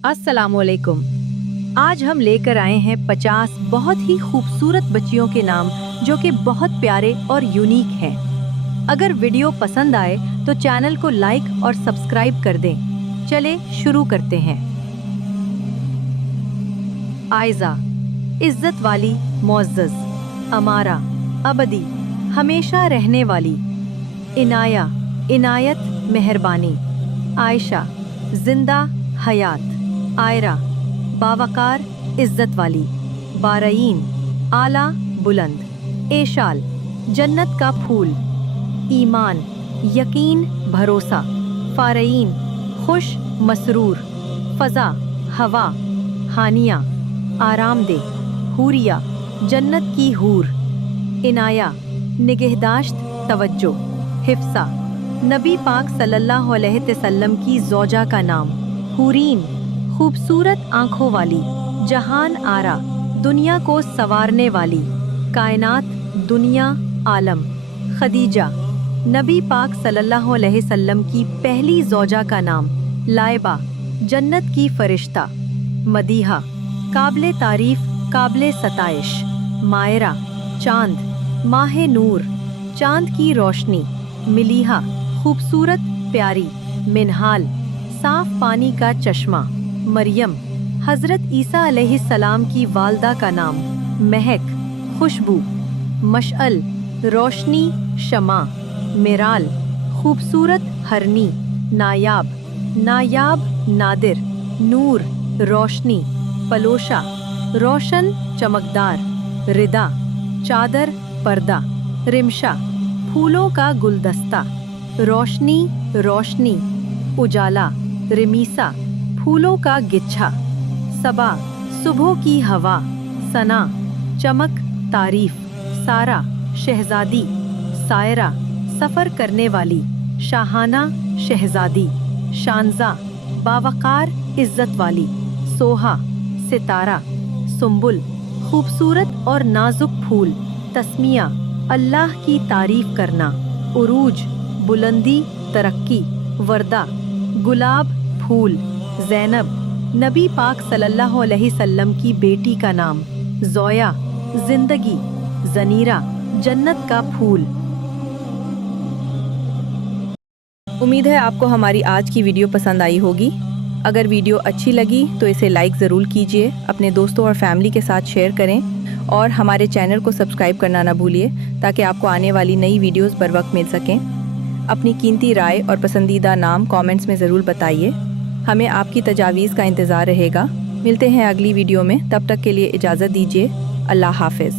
अस्सलामुअलैकुम। आज हम लेकर आए हैं 50 बहुत ही खूबसूरत बच्चियों के नाम जो कि बहुत प्यारे और यूनिक हैं। अगर वीडियो पसंद आए तो चैनल को लाइक और सब्सक्राइब कर दें। चले शुरू करते हैं। आयजा, इज्जत वाली, मुअज़्ज़ज़। अमारा, अबदी, हमेशा रहने वाली। इनाया, इनायत, मेहरबानी। आयशा, जिंदा, हयात। आयरा, बावकार, इज्जत वाली। बारईन, आला, बुलंद। एशाल, जन्नत का फूल। ईमान, यकीन, भरोसा। फारईन, खुश, मसरूर। फ़ज़ा, हवा। हानिया, आरामदेह। हूरिया, जन्नत की हूर। इनाया, निगहदाश्त, तवज्जो। हिफ्सा, नबी पाक सल्लल्लाहु अलैहि वसल्लम की ज़ौजा का नाम। हूरीन, खूबसूरत आँखों वाली। जहान आरा, दुनिया को संवारने वाली। कायनात, दुनिया, आलम। खदीजा, नबी पाक सल्लल्लाहु अलैहि वसल्लम की पहली ज़ौजा का नाम। लाइबा, जन्नत की फरिश्ता। मदीहा, काबिले तारीफ, काबिले सताइश। मायरा, चांद, माहे नूर, चांद की रोशनी। मिलीहा, खूबसूरत, प्यारी। मिनहाल, साफ पानी का चश्मा। मरियम, हज़रत ईसा अलैहिस्सलाम की वालदा का नाम। महक, खुशबू। मशअल, रोशनी, शमा। मिराल, खूबसूरत, हरनी। नायाब, नायाब, नादिर। नूर, रोशनी। पलोशा, रोशन, चमकदार। रिदा, चादर, पर्दा। रिमशा, फूलों का गुलदस्ता। रोशनी, रोशनी। उजाला, रिमीसा, फूलों का गिच्छा। सबा, सुबह की हवा। सना, चमक, तारीफ। सारा, शहजादी। सायरा, सफ़र करने वाली। शाहाना, शहजादी। शानजा, बावकार, इज्जत वाली। सोहा, सितारा। सुंबुल, खूबसूरत और नाजुक फूल। तस्मिया, अल्लाह की तारीफ करना। उरूज, बुलंदी, तरक्की। वर्दा, गुलाब, फूल। ज़ैनब, नबी पाक सल्लल्लाहु अलैहि वसल्लम की बेटी का नाम। ज़ोया, जिंदगी। ज़नीरा, जन्नत का फूल। उम्मीद है आपको हमारी आज की वीडियो पसंद आई होगी। अगर वीडियो अच्छी लगी तो इसे लाइक ज़रूर कीजिए, अपने दोस्तों और फैमिली के साथ शेयर करें और हमारे चैनल को सब्सक्राइब करना ना भूलिए ताकि आपको आने वाली नई वीडियोस बर वक्त मिल सकें। अपनी कीमती राय और पसंदीदा नाम कमेंट्स में ज़रूर बताइए। हमें आपकी तजावीज़ का इंतज़ार रहेगा। मिलते हैं अगली वीडियो में, तब तक के लिए इजाज़त दीजिए। अल्लाह हाफ़िज़।